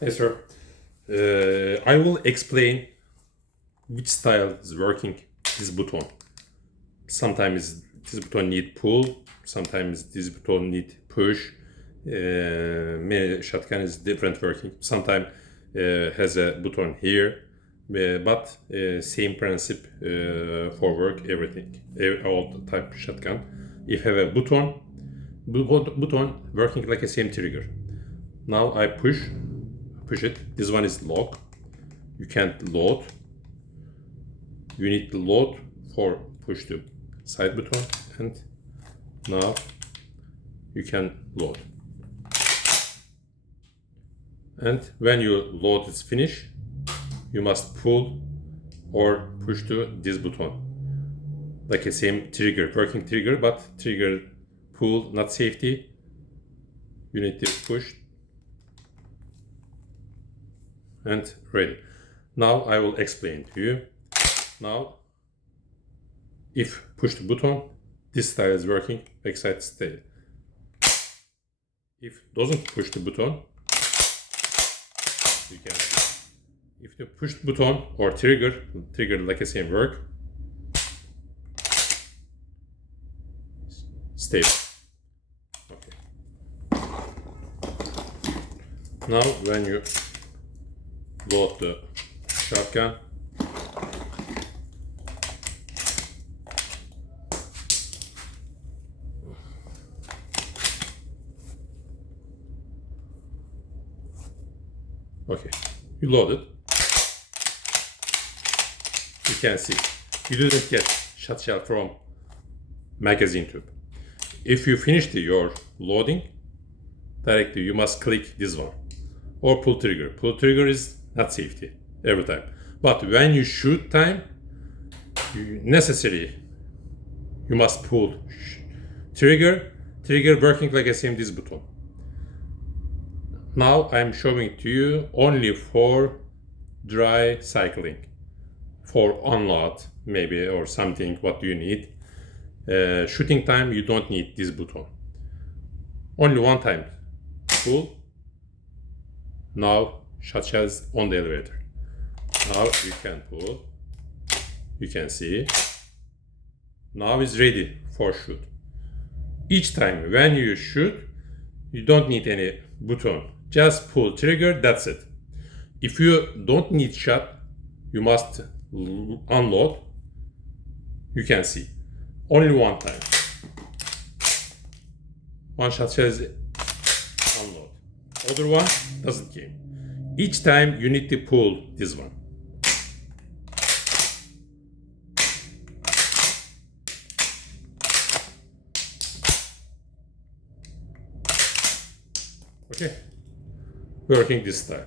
Yes, sir. I will explain which style is working this button. Sometimes this button need pull, sometimes this button need push. Many shotgun is different working. Sometimes has a button here, but same principle for work everything. All the type shotgun. If have a button working like a same trigger. Now I push it. This one is lock. You can't load. You need to load for push the side button, and now you can load. And when your load is finished, you must pull or push to this button. Like a same trigger, working trigger, but trigger pull, not safety. You need to push and ready. Now I will explain to you. Now, if push the button, this style is working, backside stay. If doesn't push the button, you can. If you push the button or trigger like a same work, stay. Okay. Now when you load the shotgun, okay, you load it. You can see you didn't get shot shell from magazine tube. If you finished your loading, directly you must click this one or pull trigger. Pull trigger is not safety every time, but when you shoot time, necessary you must pull trigger working like a same this button. Now I'm showing to you only for dry cycling, for unload maybe or something what you need. Shooting time you don't need this button. Only one time pull. Now shot shells on the elevator. Now you can pull. You can see. Now it's ready for shoot. Each time when you shoot, you don't need any button. Just pull trigger, that's it. If you don't need shot, you must unload. You can see. Only one time. One shot says unload. Other one doesn't came. Each time you need to pull this one. Okay. Working this style.